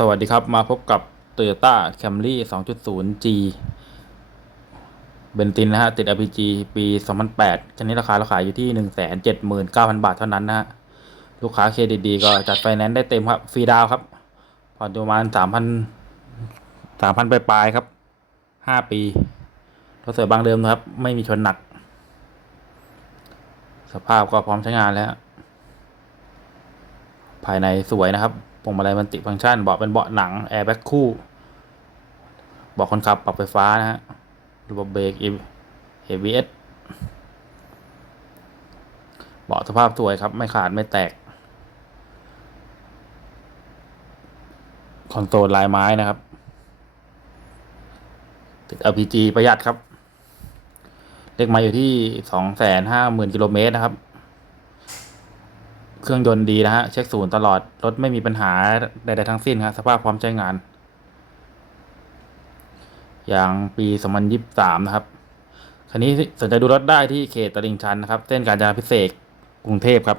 สวัสดีครับ มาพบกับ Toyota Camry 2.0G เบนซินนะฮะ ติด LPG ปี 2008 คันนี้ราคาเราขายอยู่ที่ 179,000 บาทเท่านั้นนะฮะ ลูกค้าเครดิตดีก็จัดไฟแนนซ์ได้เต็มครับ ฟรีดาวครับ ผ่อนประมาณ 3,000 3,000 ปลายๆครับ 5 ปีรถสวยบางเดิมนะครับ ไม่มีชนหนัก สภาพก็พร้อมใช้งานแล้ว ภายในสวยนะครับ วงมาลัยมันติฟังก์ชันเบาะเป็นเบาะหนังแอร์แบ็กคู่เบาะคนขับปรับไฟฟ้านะฮะระบบเบรก ABS เบาะสภาพสวยครับ ไม่ขาดไม่แตก คอนโซลลายไม้นะครับ ติด LPG ประหยัดครับ เลขไมาอยู่ที่สองแสนห้าหมื่นกิโลเมตรนะครับ เครื่องยนต์ดีนะฮะ เช็คศูนย์ตลอด รถไม่มีปัญหาใดๆทั้งสิ้นครับสภาพพร้อมใช้งาน อย่างปี 2023 นะครับ คันนี้สนใจดูรถได้ที่เขตตลิ่งชันนะครับ เส้นการจราพิเศษกกรุงเทพครับ